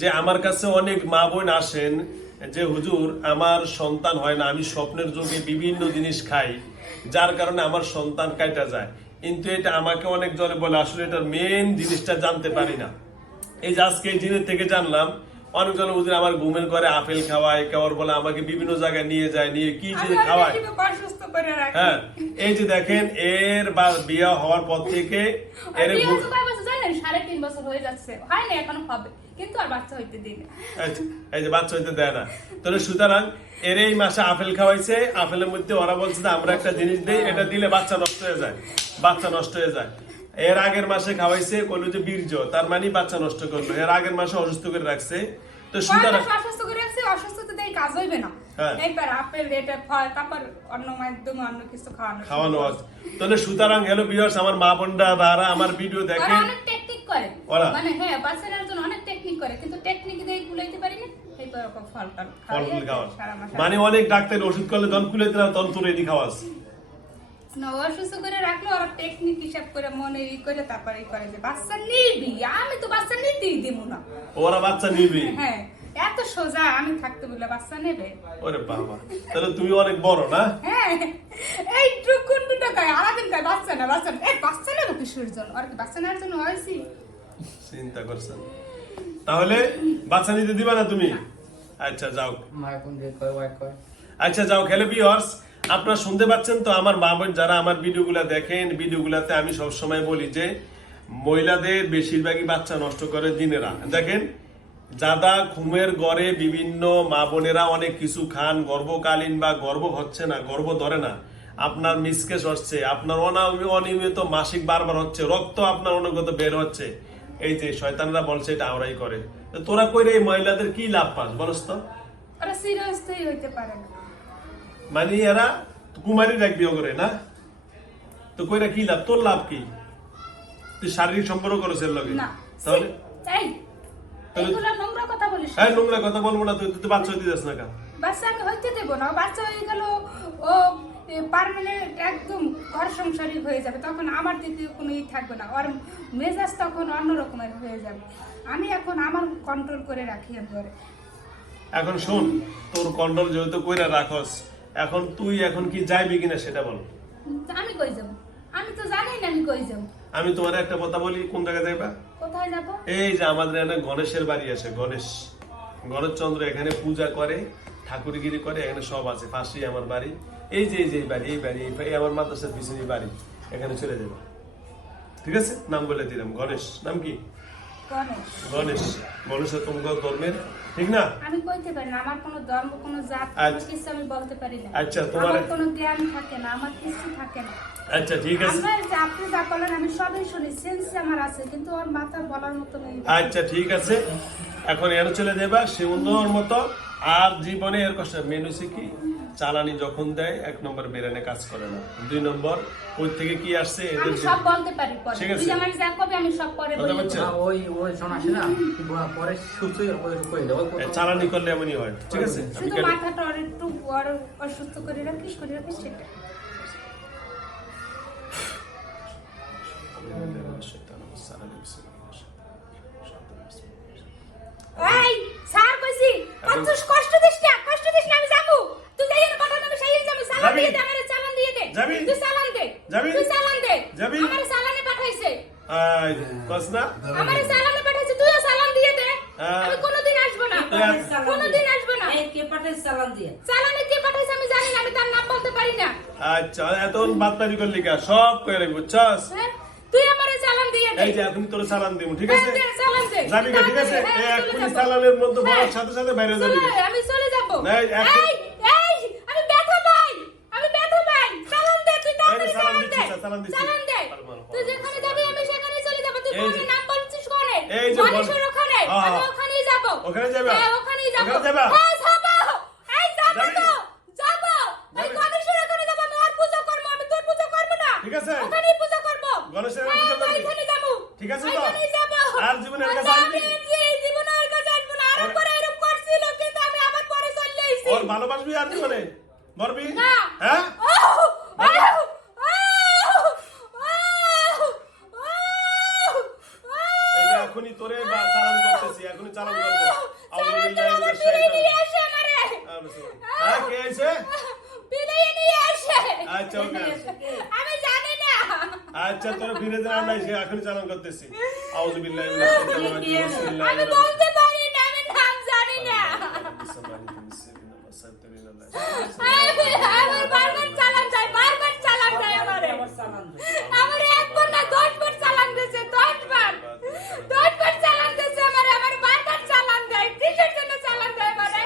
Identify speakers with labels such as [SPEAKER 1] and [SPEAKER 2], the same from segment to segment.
[SPEAKER 1] যে আমার কাছে অনেক মা বোন আসেন যে হুজুর আমার সন্তান হয় না আমি স্বপ্নের যুগে বিভিন্ন জিনিস খাই যার কারণে আমার সন্তান কাটা যায়। কিন্তু এটা আমাকে অনেক জনে বলে আসলে এটার মেন জিনিসটা জানতে পারি না। এই যে আজকে এই জিনিস থেকে জানলাম অনেক অনেকজন হুজুর আমার ঘুমের করে আপেল খাওয়ায় কেউ বলে আমাকে বিভিন্ন জায়গায় নিয়ে যায় নিয়ে কি যে খাওয়ায়। হ্যাঁ এই যে দেখেন এর বা বিয়ে হওয়ার পর থেকে এর
[SPEAKER 2] জানেন সাড়ে তিন বছর হয়ে যাচ্ছে। হয় না এখনও হবে। কিন্তু আর বাচ্চা হইতে দিন
[SPEAKER 1] আচ্ছা, এই যে বাচ্চা হইতে দেয় না। তাহলে সুতরাং এর এই মাসে আপেল খাওয়াইছে। আপেলের মধ্যে ওরা বলছে যে আমরা একটা জিনিস দিই এটা দিলে বাচ্চা নষ্ট হয়ে যায়। বাচ্চা নষ্ট হয়ে যায়। এর আগের মাসে খাওয়াইছে করল যে বীর্য। তার মানে বাচ্চা নষ্ট করল। এর আগের মাসে অসুস্থ করে রাখছে। তো সুতরাং
[SPEAKER 3] অসুস্থ করে রাখছি অসুস্থতা দিয়ে কাজ হইবে না।
[SPEAKER 1] হ্যাঁ।
[SPEAKER 3] আপেল এটা ফল তারপর অন্য মাধ্যমে অন্য কিছু খাওয়ানো
[SPEAKER 1] খাওয়ানো আছে। তাহলে সুতরাং হ্যালো বিয়ার্স আমার মা বোনরা যারা আমার ভিডিও দেখেন।
[SPEAKER 2] টেকনিক করে। মানে হ্যাঁ অনেক টেকনিক করে কিন্তু টেকনিক দিয়ে কুলাইতে পারি না।
[SPEAKER 1] মানে অনেক ডাক্তার ওষুধ করলে তখন খুলে দিলাম তখন তোর এদি খাওয়াস
[SPEAKER 3] অসুস্থ করে রাখলে ওরা টেকনিক হিসাব করে মনে ই করে তারপরে করে যে বাচ্চা নিবি আমি তো বাচ্চা নিতেই দিব না।
[SPEAKER 1] ওরা বাচ্চা নিবি?
[SPEAKER 3] হ্যাঁ এত সোজা আমি থাকতে বলে বাচ্চা নেবে?
[SPEAKER 1] ওরে বাবা তাহলে তুমি অনেক বড় না?
[SPEAKER 3] হ্যাঁ এই টুকুন দুটো কয় আলাদিন কয় বাচ্চা না বাচ্চা না। এই বাচ্চা কিশোর জন্য। আর কি বাচ্চা নেওয়ার জন্য হয়েছি।
[SPEAKER 1] চিন্তা করছেন? তাহলে বাচ্চা নিতে দিবা না তুমি? আচ্ছা যাও। আচ্ছা যাও খেলে বিয়ার্স আপনারা শুনতে পাচ্ছেন তো আমার মা বোন যারা আমার ভিডিওগুলো দেখেন ভিডিওগুলোতে আমি সব সময় বলি যে মহিলাদের বেশিরভাগই বাচ্চা নষ্ট করে দিনেরা। দেখেন যাদা ঘুমের গড়ে বিভিন্ন মা বোনেরা অনেক কিছু খান গর্ভকালীন বা গর্ভ হচ্ছে না গর্ভ ধরে না। আপনার মিসকেস হচ্ছে আপনার অনা- অনিয়মিত মাসিক বারবার হচ্ছে রক্ত আপনার অনুগত বের হচ্ছে। এই যে শয়তানরা বলছে এটা আমরাই করে। তো তোরা কইরে এই মহিলাদের কি লাভ পাস বলস তো? মানে এরা কুমারী রাখবি করে না? তো কইরা কি লাভ তোর লাভ কি? তুই শারীরিক সম্পর্ক করেছে এর লগে? তাহলে?
[SPEAKER 3] নোংরা কথা
[SPEAKER 1] হ্যাঁ নোংরা কথা বলব না তুই তুই বাচ্চা হইতে যাস না কেন?
[SPEAKER 3] বাচ্চা হইতে দেবো না বাচ্চা হয়ে গেল ও পারমানেন্ট একদম ঘর সংসারী হয়ে যাবে তখন আমার দিকে কোনো ই থাকবে না। ওর মেজাজ তখন অন্য রকমের হয়ে যাবে। আমি এখন আমার কন্ট্রোল করে রাখি একবারে
[SPEAKER 1] এখন শোন তোর কন্ট্রোল যেহেতু কইরা রাখস এখন তুই এখন কি যাইবি কিনা সেটা বল।
[SPEAKER 2] আমি কই যাব? আমি তো জানি না আমি কই যাব।
[SPEAKER 1] আমি তোমার একটা কথা বলি কোন জায়গায় যাইবা?
[SPEAKER 3] কোথায় যাব?
[SPEAKER 1] এই যে আমাদের এখানে গণেশের বাড়ি আছে গণেশ। গণেশচন্দ্র এখানে পূজা করে ঠাকুরগিরি করে এখানে সব আছে। পাশেই আমার বাড়ি। এই যে এই যে বাড়ি এই বাড়ি এই আমার মাদ্রাসার পিছনে বাড়ি। এখানে চলে যাব। ঠিক আছে? নাম বলে দিলাম। গণেশ। নাম কি?
[SPEAKER 3] গণেশ।
[SPEAKER 1] গণেশ। গণেশের তোমার ধর্মের? ঠিক না?
[SPEAKER 3] আমি কইতে পারি না। আমার কোনো ধর্ম কোনো জাত কোনো
[SPEAKER 1] আচ্ছা।
[SPEAKER 3] কিছু আমি বলতে পারি না।
[SPEAKER 1] আচ্ছা, তোমার-
[SPEAKER 3] কোনো জ্ঞান থাকে না। আমার কিছু থাকে না।
[SPEAKER 1] আচ্ছা ঠিক আছে।
[SPEAKER 3] আমার যে আপনি যা বলেন আমি সবই শুনি। সেন্স আমার আছে কিন্তু ওর মাথা বলার মতো নেই।
[SPEAKER 1] আচ্ছা ঠিক আছে। এখন এর চলে যাবা। সে অন্যর মতো। আর জীবনে এর কষ্ট মেন হচ্ছে কি? চালানি যখন দেয় এক নম্বর বেরেনে কাজ করে না। দুই নম্বর ওই থেকে কি আসছে এদের
[SPEAKER 2] সব বলতে পারি পরে।
[SPEAKER 1] ঠিক আছে।
[SPEAKER 2] আমার যা কবে আমি সব পরে বলে।
[SPEAKER 4] ওই ওই শোনা আসে না? পরে সুস্থ হয়ে ওই কই প্রথম-
[SPEAKER 1] চালানি করলে এমনই হয়। ঠিক আছে?
[SPEAKER 3] শুধু মাথাটা একটু অসুস্থ করে রাখিস করে রাখিস সেটা কত কষ্ট দিস না কষ্ট দিস না আমি যাব। তুই যাই না কথা আমি সেই যাব। সালান দিয়ে দে আমারে চালান দিয়ে দে।
[SPEAKER 1] যাবি?
[SPEAKER 3] তুই চালান দে।
[SPEAKER 1] যাবি?
[SPEAKER 3] তুই চালান দে।
[SPEAKER 1] যাবি?
[SPEAKER 3] আমারে চালানে পাঠাইছে।
[SPEAKER 1] আয়, কস না
[SPEAKER 3] আমারে চালানে পাঠাইছে তুইও চালান দিয়ে দে। আমি কোনোদিন আসব না। কোনোদিন আসব না।
[SPEAKER 5] এই কে পাঠাইছে চালান দিয়ে?
[SPEAKER 3] চালানে কে পাঠাইছে আমি জানি না আমি তার নাম বলতে পারি না।
[SPEAKER 1] আচ্ছা করলি কা? সব করে রাখবি বুঝছস?
[SPEAKER 3] হ্যাঁ তুই আমারে চালান দিয়ে দে
[SPEAKER 1] এই যে এখন তোর চালান দিব ঠিক আছে। যাবি কা ঠিক আছে
[SPEAKER 3] যাব।
[SPEAKER 1] চালানের মধ্যে
[SPEAKER 3] হ্যাঁ।
[SPEAKER 1] বলার সাথে সাথে বাইরে যাবি
[SPEAKER 3] আমি চলে যাব
[SPEAKER 1] না, এই
[SPEAKER 3] এই এই আমি ব্যথা পাই আমি ব্যথা পাই চালান দে তুই তাড়াতাড়ি
[SPEAKER 1] চালান
[SPEAKER 3] চালান
[SPEAKER 1] দিচ্ছি,
[SPEAKER 3] দে
[SPEAKER 1] চালান দিচ্ছি।
[SPEAKER 3] চালান দে তুই যেখানে যাবি আমি সেখানে চলে যাব তুই
[SPEAKER 1] এই
[SPEAKER 3] কোন
[SPEAKER 1] যে-
[SPEAKER 3] নাম বলছিস কোনে
[SPEAKER 1] এই যে বল-
[SPEAKER 3] ওখানে
[SPEAKER 1] হ্যাঁ,
[SPEAKER 3] আমি
[SPEAKER 1] হ্যাঁ।
[SPEAKER 3] ওখানেই যাব
[SPEAKER 1] ওখানে যাবা?
[SPEAKER 3] হ্যাঁ ওখানেই যাব
[SPEAKER 1] ওখানে যাবা?
[SPEAKER 3] হ্যাঁ যাব এই যাব তো যাব এই গণেশের ওখানে যাব আমি ওর পূজা করব আমি তোর পূজা করব না
[SPEAKER 1] ঠিক আছে?
[SPEAKER 3] ওখানেই পূজা করব
[SPEAKER 1] গণেশের পূজা করবি?
[SPEAKER 3] ওইখানে যাব
[SPEAKER 1] ঠিক আছে তো? আর জীবনে কাছে আসবি?
[SPEAKER 3] জীবনে আর কাছে আসব না আর এরকম করছিল কিন্তু আমি আমার পরে চলে
[SPEAKER 1] ওর ভালোবাসবি আর জীবনে? মরবি? হ্যাঁ? এখনই তোরে চালান এখনই চালান
[SPEAKER 3] হ্যাঁ, হ্যাঁ,
[SPEAKER 1] আচ্ছা আচ্ছা তোর ফিরে দেওয়া নাই সে এখন চালান করতেছি। আউযু বিল্লাহি মিনাশ শাইতানির রাজিম
[SPEAKER 3] আমি বলতে পারি না আমি নাম জানি না
[SPEAKER 1] রহিম।
[SPEAKER 3] আমার বারবার চালান যায় বারবার চালান যায় আমারে আমার একবার না দশ বার চালান দিয়েছে দশ বার দশ বার চালান দিয়েছে আমার আমার বারবার চালান দেয় কিসের জন্য চালান দেয় আমারে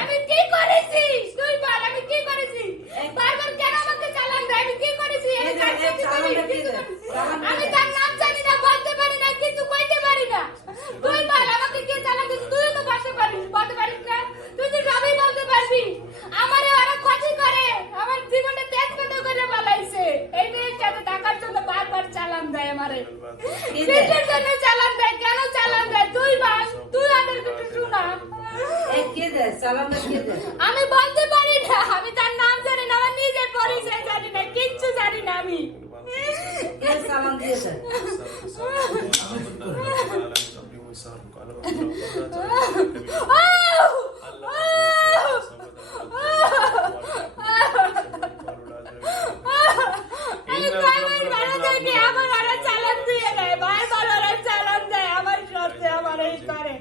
[SPEAKER 3] আমি কি করেছি তুই বল আমি কি করেছি বারবার কেন আমাকে চালান দেয় আমি কি করেছি আমি
[SPEAKER 5] এই যে,
[SPEAKER 3] কার
[SPEAKER 5] এই
[SPEAKER 3] সাথে
[SPEAKER 5] চালানটা
[SPEAKER 3] করেছি?
[SPEAKER 5] কি দেয়? চালানটা
[SPEAKER 3] আমি। তার নাম জানি না বলতে পারি না কিছু কইতে পারি না। তুই বল আমাকে কে দিয়েছে তুই তো বসে পারিস বলতে পারিস না? তুই তো সবই বলতে পারবি। আমারে ওরা ক্ষতি করে আমার জীবনটা তেজ কত করে বালাইছে এই মেয়ের সাথে টাকার জন্য বারবার চালান দেয় আমারে। কিসের জন্য চালান দেয় কেন চালান দেয়? তুই বল তুই আমাদের কিছু শোনা আমি বলতে পারি না আমি তার নাম জানি না আমার নিজের পরিচয় জানি না জানি না আমি।
[SPEAKER 5] সালাম চালান দিয়েছে।
[SPEAKER 3] আমি কয়বার ভালো থাকি আমার ওরা চালান দিয়ে দেয় বারবার ওরা চালান দেয় আমার সাথে আমার এই করে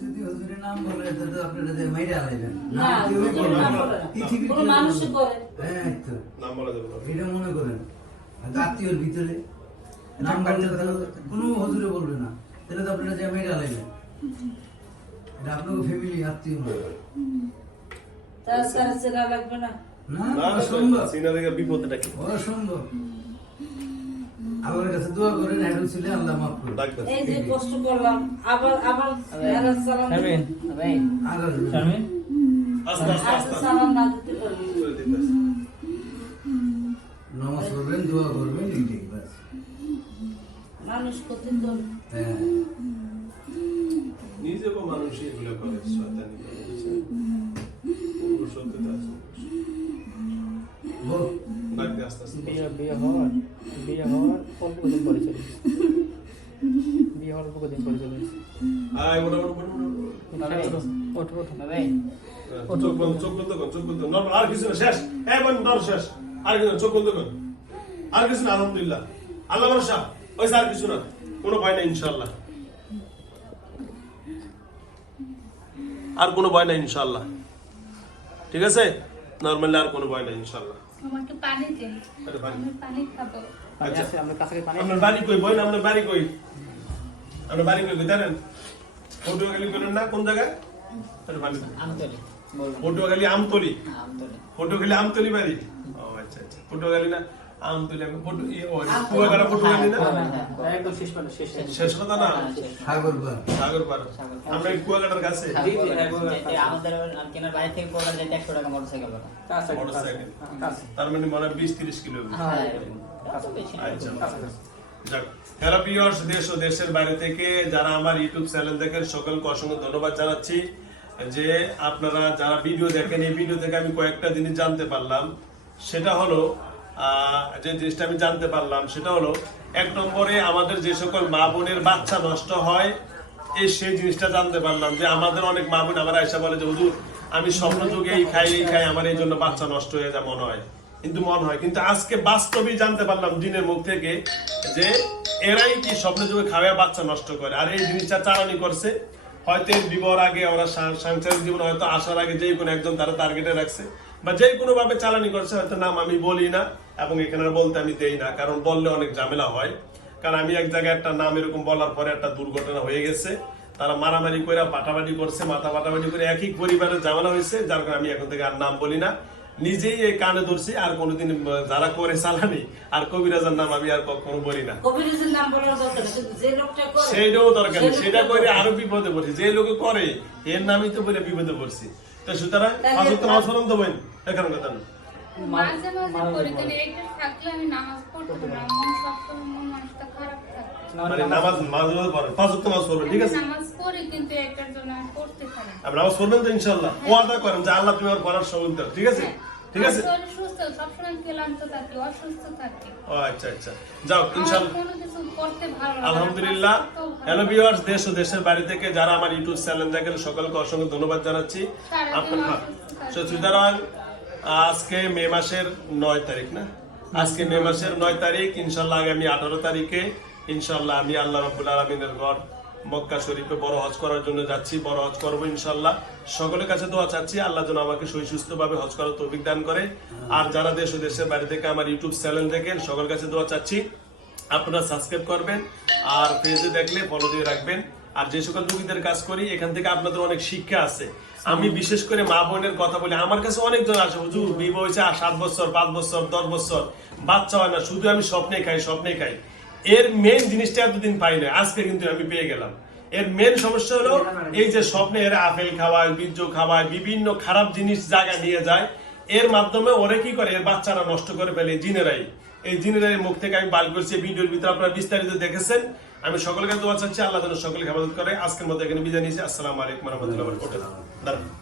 [SPEAKER 6] যদি হুজুরের নাম আপনারা যে মাইরা আলাইবেন
[SPEAKER 5] না হুজুর নাম না।
[SPEAKER 6] পৃথিবীর
[SPEAKER 5] কোনো মানুষ। করে।
[SPEAKER 6] হ্যাঁ তো।
[SPEAKER 1] নাম বলা যাবে
[SPEAKER 6] এটা মনে করেন। আত্মীয়র ভিতরে নাম বললে কোনো হুজুরে বলবে না। তাহলে তো আপনারা যে মাইরা আলাইবেন এটা আপনার ফ্যামিলি আত্মীয় না।
[SPEAKER 5] তার সারা চেনা লাগবে না।
[SPEAKER 6] না
[SPEAKER 1] না,
[SPEAKER 6] অসম্ভব।
[SPEAKER 1] সিনা থেকে বিপদটা কি?
[SPEAKER 6] অসম্ভব। আল্লাহর কাছে দোয়া করেন হ্যাডুল ছিল আল্লাহ মাফ করুন।
[SPEAKER 5] এই যে কষ্ট করলাম আবার আবার
[SPEAKER 1] আস্তে আস্তে
[SPEAKER 5] না দিতে পারবি
[SPEAKER 1] করে
[SPEAKER 6] করবেন দোয়া করবেন এইটাই বাস।
[SPEAKER 5] মানুষ করতে
[SPEAKER 6] হ্যাঁ।
[SPEAKER 1] চোখ বন্ধ চোখ বন্ধ কর চোখ বন্ধ নর্মাল আর কিছু না শেষ। এই বন্ধ শেষ। আর কিছু চোখ বন্ধ কর। আর কিছু না আলহামদুলিল্লাহ। আল্লাহ ভরসা। ওই আর কিছু না। কোনো ভয় নাই ইনশাল্লাহ আর কোনো ভয় নাই ইনশাআল্লাহ। ঠিক আছে? নর্মালি আর কোনো ভয় নাই ইনশাল্লাহ
[SPEAKER 3] আমাকে পানি দিন আমি পানি খাব।
[SPEAKER 1] আচ্ছা।
[SPEAKER 4] আমরা পানি
[SPEAKER 1] আপনার বাড়ি কই? বই না আপনার বাড়ি কই? আপনার বাড়ি কই জানেন? পটুয়াখালী না কোন জায়গায়?
[SPEAKER 7] আমতলি।
[SPEAKER 1] পটুয়াখালী আমতলি? পটুয়াখালী আমতলি বাড়ি? ও আচ্ছা আচ্ছা। পটুয়াখালী না আমতলি আমি পটু ও কুয়াকাটা পটুয়াখালী না?
[SPEAKER 7] হ্যাঁ,
[SPEAKER 4] একদম শেষ পারে শেষ শেষ।
[SPEAKER 1] না?
[SPEAKER 7] হ্যাঁ, শেষ।
[SPEAKER 6] সাগর
[SPEAKER 1] সাগর পার। আমরা কুয়াকাটার কাছে।
[SPEAKER 7] হ্যাঁ, আমাদের কেনার বাইরে থেকে যেতে টাকা মোটরসাইকেল ভাড়া
[SPEAKER 1] মোটরসাইকেল। তার মানে মনে হয় বিশ তিরিশ কিলোমিটার
[SPEAKER 7] হ্যাঁ এরকম। অত বেশি না।
[SPEAKER 1] আচ্ছা। যাক। হ্যালো দেশ ও দেশের বাইরে থেকে যারা আমার ইউটিউব চ্যানেল দেখেন, সকলকে অসংখ্য ধন্যবাদ জানাচ্ছি যে আপনারা যারা ভিডিও দেখেন, এই ভিডিও থেকে আমি কয়েকটা জিনিস জানতে পারলাম। সেটা হলো যে জিনিসটা আমি জানতে পারলাম, সেটা হলো, এক নম্বরে আমাদের যে সকল মা বোনের বাচ্চা নষ্ট হয়, এই সেই জিনিসটা জানতে পারলাম যে আমাদের অনেক মা বোন আমার আয়সা বলে যে, হুজুর, আমি স্বপ্ন যুগে এই খাই এই খাই, আমার এই জন্য বাচ্চা নষ্ট হয়ে যায়, মনে হয়। কিন্তু মনে হয়। কিন্তু আজকে বাস্তবেই জানতে পারলাম দিনের মুখ থেকে যে এরাই কি স্বপ্ন যুগে খাওয়া বাচ্চা নষ্ট করে? আর এই জিনিসটা চালানি করছে। হয়তো এর বিবাহর আগে ওরা সাংসারিক জীবন হয়তো আসার আগে যে কোনো একজন তারা টার্গেটে রাখছে। বা যে কোনো ভাবে চালানি করছে, হয়তো নাম আমি বলি না এবং এখানে বলতে আমি দেই না, কারণ বললে অনেক ঝামেলা হয়। কারণ আমি এক জায়গায় একটা নাম এরকম বলার পরে একটা দুর্ঘটনা হয়ে গেছে। তারা মারামারি করে পাটাপাটি করছে, মাথা পাটাপাটি করে একই পরিবারের ঝামেলা হয়েছে, যার কারণে আমি এখন থেকে আর নাম বলি না। নিজেই এই কানে ধরছি আর কোনোদিন যারা করে চালানি আর কবিরাজার নাম আমি আর কখনো বলি না।
[SPEAKER 5] কবিরাজের দরকার নেই, কিন্তু যে লোকটা করে
[SPEAKER 1] সেইটাও দরকার নেই। সেটা করে আরও বিপদে পড়ছি। যে লোকে করে এর নামই তো বলে বিপদে পড়ছি। তো সুতরাং হজরত তো বইন? এখানে কথা না
[SPEAKER 3] মাঝে পড়ি থাকলে আমি নামাজ পড়তে মন মন মানুষটা খারাপ থাকে।
[SPEAKER 1] মানে নামাজ মাঝে মাঝে পাঁচ ওয়াক্ত নামাজ ঠিক আছে?
[SPEAKER 3] কিন্তু জন্য পারি
[SPEAKER 1] আপনি তো ইনশাল্লাহ ওয়াদা করেন যে আল্লাহ তুমি আমার দাও ঠিক আছে? ঠিক আছে?
[SPEAKER 3] সুস্থ সবসময় ক্লান্ত থাকি অসুস্থ থাকি।
[SPEAKER 1] ও আচ্ছা আচ্ছা। যাও
[SPEAKER 3] আমার কোনো কিছু করতে ভালো
[SPEAKER 1] আলহামদুলিল্লাহ। হ্যালো ভিউয়ার্স দেশ ও দেশের বাড়ি থেকে যারা আমার ইউটিউব চ্যানেল দেখেন সকলকে অসংখ্য ধন্যবাদ জানাচ্ছি। আপনার হ্যাঁ, সুতরাং আজকে মে মাসের নয় তারিখ না? আজকে মে মাসের নয় তারিখ ইনশাল্লাহ আগামী আঠারো তারিখে ইনশাল্লাহ আমি আল্লাহ রব্বুল আলমিনের ঘর মক্কা শরীফে বড় হজ করার জন্য যাচ্ছি, বড় হজ করব ইনশাল্লাহ। সকলের কাছে দোয়া চাচ্ছি, আল্লাহ যেন আমাকে সই সুস্থ ভাবে হজ করার তৌফিক দান করে। আর যারা দেশ ও দেশের বাড়ি থেকে আমার ইউটিউব চ্যানেল দেখেন, সকলের কাছে দোয়া চাচ্ছি, আপনারা সাবস্ক্রাইব করবেন, আর পেজে দেখলে ফলো দিয়ে রাখবেন। আর যে সকল রুগীদের কাজ করি, এখান থেকে আপনাদের অনেক শিক্ষা আছে। আমি বিশেষ করে মা বোনের কথা বলি, আমার কাছে অনেকজন আসে, হুজুর, বিয়ে হয়েছে আর সাত বছর, পাঁচ বছর, দশ বছর, বাচ্চা হয় না, শুধু আমি স্বপ্নে খাই স্বপ্নে খাই। এর মেন জিনিসটা এতদিন পাই না আজকে কিন্তু আমি পেয়ে গেলাম। এর মেন সমস্যা হলো এই যে স্বপ্নে এরা আপেল খাওয়ায় বীর্য খাওয়ায় বিভিন্ন খারাপ জিনিস জায়গা নিয়ে যায় এর মাধ্যমে ওরা কি করে? এর বাচ্চারা নষ্ট করে ফেলে জিনেরাই। এই জিনেরাই মুখ থেকে আমি বার করছি ভিডিওর ভিতরে আপনারা বিস্তারিত দেখেছেন। আমি সকলকে দোয়া চাচ্ছি আল্লাহ যেন সকলকে হেফাজত করে। আজকের মতো এখানে বিদায় নিয়েছি। আসসালামু আলাইকুম রহমতুল্লাহ দাঁড়ান।